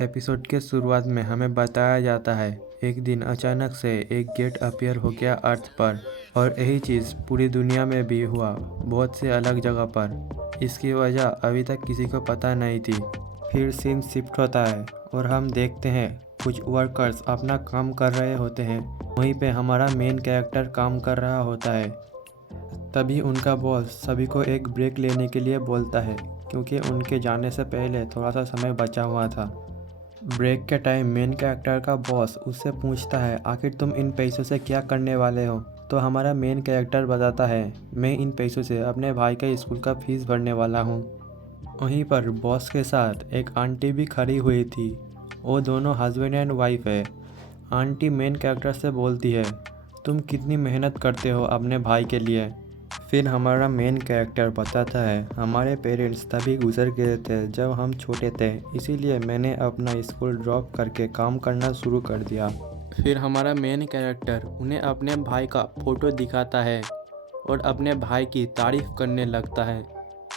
Episode के शुरुआत में हमें बताया जाता है एक दिन अचानक से एक गेट अपीयर हो गया अर्थ पर और यही चीज़ पूरी दुनिया में भी हुआ, बहुत से अलग जगह पर। इसकी वजह अभी तक किसी को पता नहीं थी। फिर सीन शिफ्ट होता है और हम देखते हैं कुछ वर्कर्स अपना काम कर रहे होते हैं, वहीं पे हमारा मेन कैरेक्टर काम कर रहा होता है। तभी उनका बॉस सभी को एक ब्रेक लेने के लिए बोलता है क्योंकि उनके जाने से पहले थोड़ा सा समय बचा हुआ था। ब्रेक के टाइम मेन कैरेक्टर का बॉस उससे पूछता है आखिर तुम इन पैसों से क्या करने वाले हो। तो हमारा मेन कैरेक्टर बताता है मैं इन पैसों से अपने भाई के स्कूल का फीस भरने वाला हूँ। वहीं पर बॉस के साथ एक आंटी भी खड़ी हुई थी। वो दोनों हस्बैंड एंड वाइफ है। आंटी मेन कैरेक्टर से बोलती है तुम कितनी मेहनत करते हो अपने भाई के लिए। फिर हमारा मेन कैरेक्टर बताता है हमारे पेरेंट्स तभी गुजर गए थे जब हम छोटे थे, इसीलिए मैंने अपना स्कूल ड्रॉप करके काम करना शुरू कर दिया। फिर हमारा मेन कैरेक्टर उन्हें अपने भाई का फ़ोटो दिखाता है और अपने भाई की तारीफ़ करने लगता है।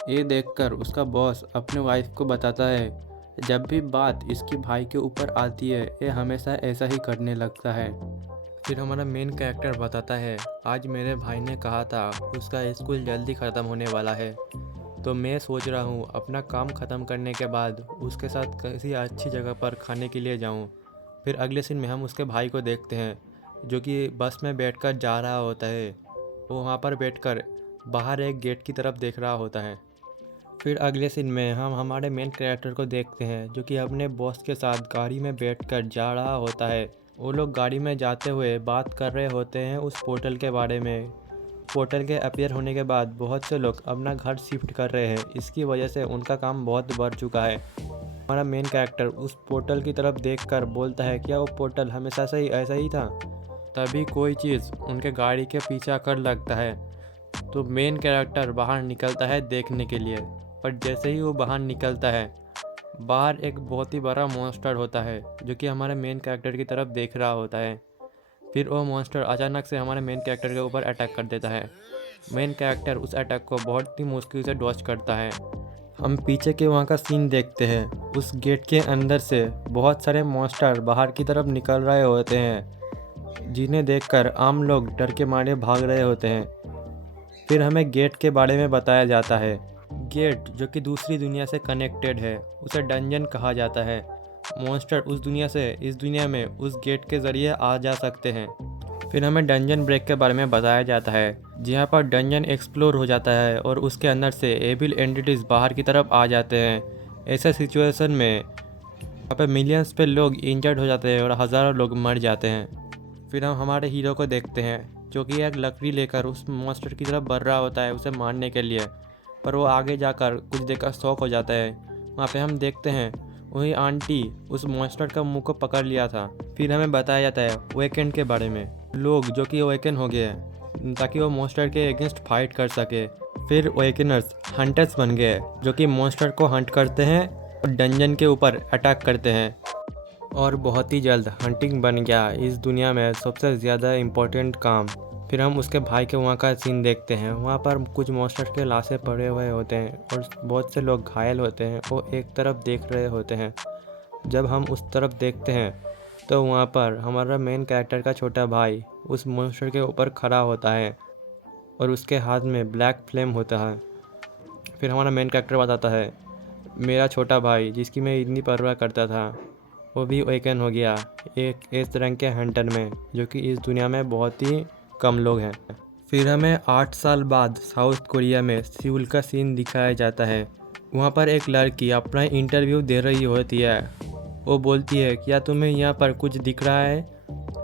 ये देखकर उसका बॉस अपने वाइफ को बताता है जब भी बात इसके भाई के ऊपर आती है ये हमेशा ऐसा ही करने लगता है। फिर हमारा मेन कैरेक्टर बताता है आज मेरे भाई ने कहा था उसका स्कूल जल्दी ख़त्म होने वाला है, तो मैं सोच रहा हूँ अपना काम ख़त्म करने के बाद उसके साथ किसी अच्छी जगह पर खाने के लिए जाऊँ। फिर अगले सीन में हम उसके भाई को देखते हैं जो कि बस में बैठकर जा रहा होता है। वो वहाँ पर बैठकर बाहर एक गेट की तरफ देख रहा होता है। फिर अगले सीन में हम हमारे मेन कैरेक्टर को देखते हैं जो कि अपने बॉस के साथ गाड़ी में बैठकर जा रहा होता है। वो लोग गाड़ी में जाते हुए बात कर रहे होते हैं उस पोर्टल के बारे में। पोर्टल के अपीयर होने के बाद बहुत से लोग अपना घर शिफ्ट कर रहे हैं, इसकी वजह से उनका काम बहुत बढ़ चुका है। हमारा मेन कैरेक्टर उस पोर्टल की तरफ देखकर बोलता है क्या वो पोर्टल हमेशा से ही ऐसा ही था। तभी कोई चीज़ उनके गाड़ी के पीछे कर लगता है, तो मेन कैरेक्टर बाहर निकलता है देखने के लिए। पर जैसे ही वो बाहर निकलता है, बाहर एक बहुत ही बड़ा मॉन्स्टर होता है जो कि हमारे मेन कैरेक्टर की तरफ देख रहा होता है। फिर वो मॉन्स्टर अचानक से हमारे मेन कैरेक्टर के ऊपर अटैक कर देता है। मेन कैरेक्टर उस अटैक को बहुत ही मुश्किल से डॉज करता है। हम पीछे के वहाँ का सीन देखते हैं, उस गेट के अंदर से बहुत सारे मॉन्स्टर बाहर की तरफ निकल रहे होते हैं जिन्हें देखकर आम लोग डर के मारे भाग रहे होते हैं। फिर हमें गेट के बारे में बताया जाता है। गेट जो कि दूसरी दुनिया से कनेक्टेड है उसे डंजन कहा जाता है। मॉन्स्टर उस दुनिया से इस दुनिया में उस गेट के ज़रिए आ जा सकते हैं। फिर हमें डंजन ब्रेक के बारे में बताया जाता है जहाँ पर डंजन एक्सप्लोर हो जाता है और उसके अंदर से एविल एंटिटीज़ बाहर की तरफ आ जाते हैं। ऐसे सिचुएशन में वहाँ पे मिलियंस पे लोग इंजर्ड हो जाते हैं और हज़ारों लोग मर जाते हैं। फिर हम हमारे हीरो को देखते हैं जो कि एक लकड़ी लेकर उस मॉन्स्टर की तरफ बढ़ रहा होता है उसे मारने के लिए, पर वो आगे जाकर कुछ देखकर शॉक हो जाता है। वहाँ पे हम देखते हैं वही आंटी उस मॉन्स्टर का मुंह को पकड़ लिया था। फिर हमें बताया जाता है वेकेंड के बारे में, लोग जो कि वेकन हो गए ताकि वो मॉन्स्टर के अगेंस्ट फाइट कर सके। फिर वेकनर्स हंटर्स बन गए जो कि मॉन्स्टर को हंट करते हैं और डंजन के ऊपर अटैक करते हैं। और बहुत ही जल्द हंटिंग बन गया इस दुनिया में सबसे ज़्यादा इम्पोर्टेंट काम। फिर हम उसके भाई के वहाँ का सीन देखते हैं, वहाँ पर कुछ मॉन्स्टर के लाशें पड़े हुए होते हैं और बहुत से लोग घायल होते हैं। वो एक तरफ देख रहे होते हैं। जब हम उस तरफ देखते हैं तो वहाँ पर हमारा मेन कैरेक्टर का छोटा भाई उस मॉन्स्टर के ऊपर खड़ा होता है और उसके हाथ में ब्लैक फ्लेम होता है। फिर हमारा मेन कैरेक्टर बताता है मेरा छोटा भाई जिसकी मैं इतनी परवाह करता था वो भी अवेकन हो गया एक इस रंग के हंटर में जो कि इस दुनिया में बहुत ही कम लोग हैं। फिर हमें 8 साल बाद साउथ कोरिया में सिउल का सीन दिखाया जाता है। वहाँ पर एक लड़की अपना इंटरव्यू दे रही होती है। वो बोलती है क्या तुम्हें यहाँ पर कुछ दिख रहा है।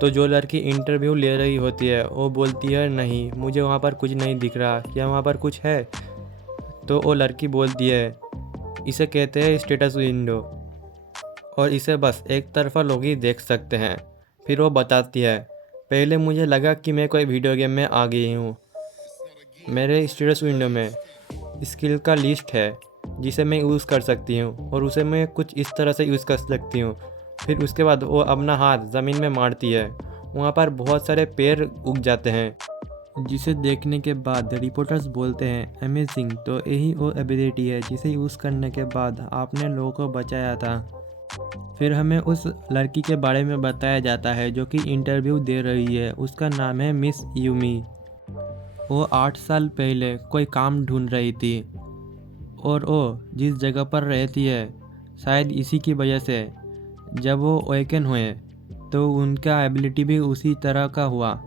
तो जो लड़की इंटरव्यू ले रही होती है वो बोलती है नहीं मुझे वहाँ पर कुछ नहीं दिख रहा, क्या वहाँ पर कुछ है। तो वो लड़की बोलती है इसे कहते हैं स्टेटस विंडो और इसे बस एक तरफा लोग ही देख सकते हैं। फिर वो बताती है पहले मुझे लगा कि मैं कोई वीडियो गेम में आ गई हूँ। मेरे स्टेटस विंडो में स्किल का लिस्ट है जिसे मैं यूज़ कर सकती हूँ और उसे मैं कुछ इस तरह से यूज़ कर सकती हूँ। फिर उसके बाद वो अपना हाथ ज़मीन में मारती है, वहाँ पर बहुत सारे पेड़ उग जाते हैं जिसे देखने के बाद रिपोर्टर्स बोलते हैं अमेजिंग। तो यही वो एबिलिटी है जिसे यूज़ करने के बाद आपने लोगों को बचाया था। फिर हमें उस लड़की के बारे में बताया जाता है जो कि इंटरव्यू दे रही है। उसका नाम है मिस यूमी। वो 8 साल पहले कोई काम ढूंढ रही थी और वो जिस जगह पर रहती है शायद इसी की वजह से जब वो अवेकन हुए तो उनका एबिलिटी भी उसी तरह का हुआ।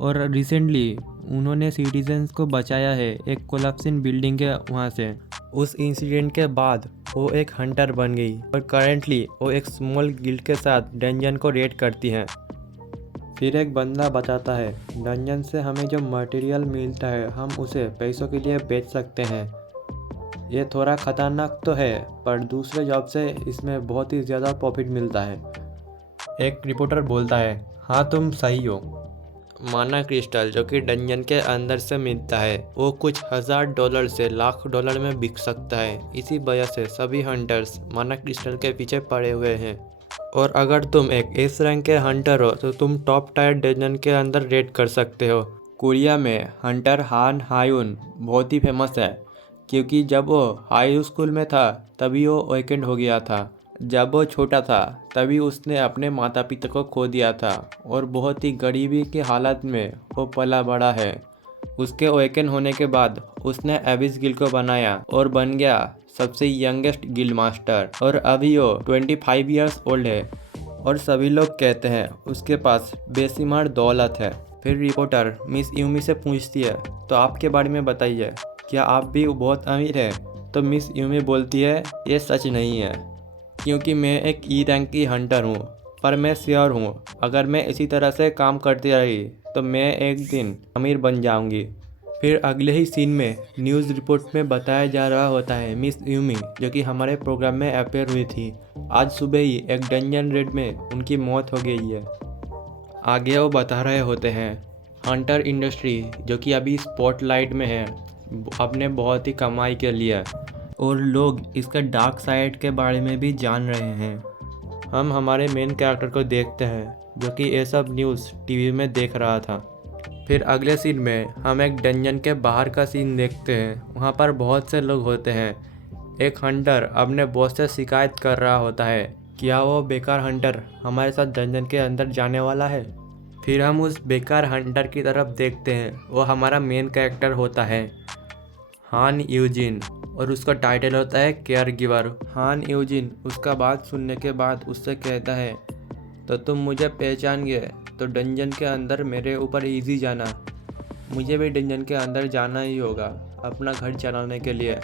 और रिसेंटली उन्होंने सिटीजन्स को बचाया है एक कोलैप्सिंग बिल्डिंग के वहाँ से। उस इंसिडेंट के बाद वो एक हंटर बन गई और करेंटली वो एक स्मॉल गिल्ड के साथ डंजन को रेड करती है। फिर एक बंदा बताता है डंजन से हमें जो मटेरियल मिलता है हम उसे पैसों के लिए बेच सकते हैं। ये थोड़ा खतरनाक तो है पर दूसरे जॉब से इसमें बहुत ही ज़्यादा प्रॉफिट मिलता है। एक रिपोर्टर बोलता है हाँ तुम सही हो। माना क्रिस्टल जो कि डंजन के अंदर से मिलता है वो कुछ $1000 से $1,00,000 में बिक सकता है। इसी वजह से सभी हंटर्स माना क्रिस्टल के पीछे पड़े हुए हैं। और अगर तुम एक एस रैंक के हंटर हो तो तुम टॉप टायर डंजन के अंदर रेड कर सकते हो। कोरिया में हंटर हान हायुन बहुत ही फेमस है क्योंकि जब वो हाई स्कूल में था तभी वो अवेकेंड हो गया था। जब वो छोटा था तभी उसने अपने माता पिता को खो दिया था और बहुत ही गरीबी की हालत में वो पला बड़ा है। उसके अवेकन होने के बाद उसने एबिस गिल्ड को बनाया और बन गया सबसे यंगेस्ट गिल्ड मास्टर। और अभी वो 25 ईयर्स ओल्ड है और सभी लोग कहते हैं उसके पास बेशुमार दौलत है। फिर रिपोर्टर मिस यूमी से पूछती है तो आपके बारे में बताइए, क्या आप भी बहुत अमीर है? तो मिस यूमी बोलती है ये सच नहीं है क्योंकि मैं एक ई रैंक की हंटर हूँ, पर मैं श्योर हूँ अगर मैं इसी तरह से काम करती रही तो मैं एक दिन अमीर बन जाऊँगी। फिर अगले ही सीन में न्यूज़ रिपोर्ट में बताया जा रहा होता है मिस यूमी जो कि हमारे प्रोग्राम में अपेयर हुई थी, आज सुबह ही एक डंजन रेड में उनकी मौत हो गई है। आगे वो बता रहे होते हैं हंटर इंडस्ट्री जो कि अभी स्पॉटलाइट में है अपने बहुत ही कमाई के लिए और लोग इसके डार्क साइड के बारे में भी जान रहे हैं। हम हमारे मेन कैरेक्टर को देखते हैं जो कि ये सब न्यूज़ टीवी में देख रहा था। फिर अगले सीन में हम एक डंजन के बाहर का सीन देखते हैं। वहाँ पर बहुत से लोग होते हैं। एक हंटर अपने बॉस से शिकायत कर रहा होता है क्या वो बेकार हंटर हमारे साथ डंजन के अंदर जाने वाला है। फिर हम उस बेकार हंटर की तरफ देखते हैं, वो हमारा मेन कैरेक्टर होता है हान यूजिन और उसका टाइटल होता है केयर गिवर। हान यूजिन उसका बात सुनने के बाद उससे कहता है तो तुम मुझे पहचान गए तो डंजन के अंदर मेरे ऊपर इजी जाना, मुझे भी डंजन के अंदर जाना ही होगा अपना घर चलाने के लिए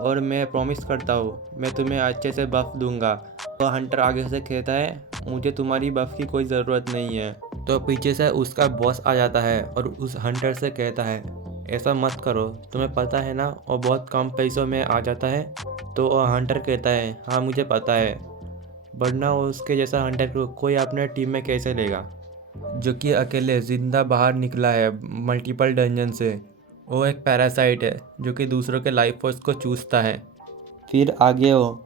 और मैं प्रॉमिस करता हूँ मैं तुम्हें अच्छे से बफ दूंगा। तो हंटर आगे से कहता है मुझे तुम्हारी बफ की कोई ज़रूरत नहीं है। तो पीछे से उसका बॉस आ जाता है और उस हंटर से कहता है ऐसा मत करो, तुम्हें पता है ना और बहुत कम पैसों में आ जाता है। तो हंटर कहता है हाँ मुझे पता है, वरना उसके जैसा हंटर को कोई अपने टीम में कैसे लेगा जो कि अकेले ज़िंदा बाहर निकला है मल्टीपल डंजन से। वो एक पैरासाइट है जो कि दूसरों के लाइफ फोर्स को चूसता है। फिर आगे वो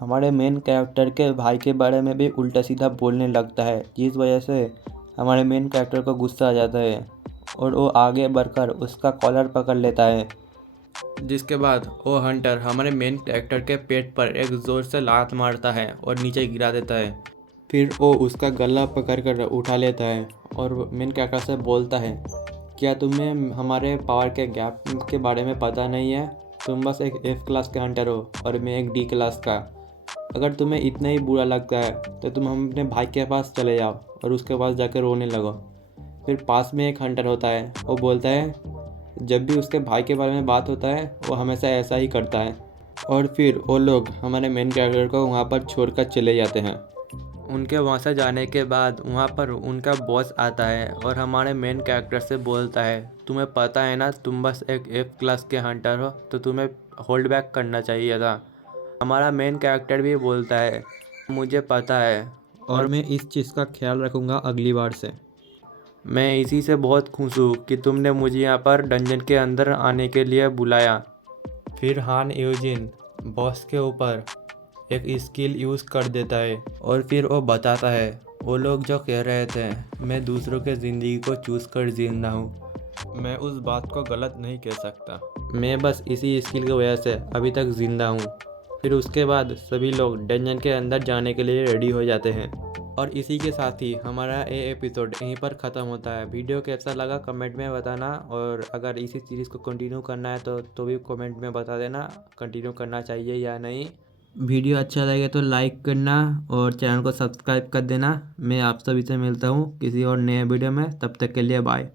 हमारे मेन कैरेक्टर के भाई के बारे में भी उल्टा सीधा बोलने लगता है जिस वजह से हमारे मेन कैरेक्टर को गुस्सा आ जाता है और वो आगे बढ़कर उसका कॉलर पकड़ लेता है, जिसके बाद वो हंटर हमारे मेन कैरेक्टर के पेट पर एक ज़ोर से लात मारता है और नीचे गिरा देता है। फिर वो उसका गला पकड़कर उठा लेता है और मेन कैरेक्टर से बोलता है क्या तुम्हें हमारे पावर के गैप के बारे में पता नहीं है? तुम बस एक F क्लास के हंटर हो और मैं एक D क्लास का। अगर तुम्हें इतना ही बुरा लगता है तो तुम हम अपने भाई के पास चले जाओ और उसके पास जाकर रोने लगो। फिर पास में एक हंटर होता है, वो बोलता है जब भी उसके भाई के बारे में बात होता है वो हमेशा ऐसा ही करता है। और फिर वो लोग हमारे मेन कैरेक्टर को वहाँ पर छोड़कर चले जाते हैं। उनके वहाँ से जाने के बाद वहाँ पर उनका बॉस आता है और हमारे मेन कैरेक्टर से बोलता है तुम्हें पता है ना तुम बस एक F क्लास के हंटर हो तो तुम्हें होल्ड बैक करना चाहिए था। हमारा मेन कैरेक्टर भी बोलता है मुझे पता है और मैं इस चीज़ का ख्याल रखूँगा अगली बार से। मैं इसी से बहुत खुश हूँ कि तुमने मुझे यहाँ पर डंजन के अंदर आने के लिए बुलाया। फिर हान यूजिन बॉस के ऊपर एक स्किल यूज़ कर देता है और फिर वो बताता है वो लोग जो कह रहे थे मैं दूसरों के ज़िंदगी को चूज़ कर जिंदा हूँ, मैं उस बात को गलत नहीं कह सकता। मैं बस इसी स्किल की वजह से अभी तक ज़िंदा हूँ। फिर उसके बाद सभी लोग डंजन के अंदर जाने के लिए रेडी हो जाते हैं। और इसी के साथ ही हमारा ये एपिसोड यहीं पर ख़त्म होता है। वीडियो कैसा लगा कमेंट में बताना, और अगर इसी सीरीज़ को कंटिन्यू करना है तो भी कमेंट में बता देना कंटिन्यू करना चाहिए या नहीं। वीडियो अच्छा लगे तो लाइक करना और चैनल को सब्सक्राइब कर देना। मैं आप सभी से मिलता हूँ किसी और नए वीडियो में, तब तक के लिए बाय।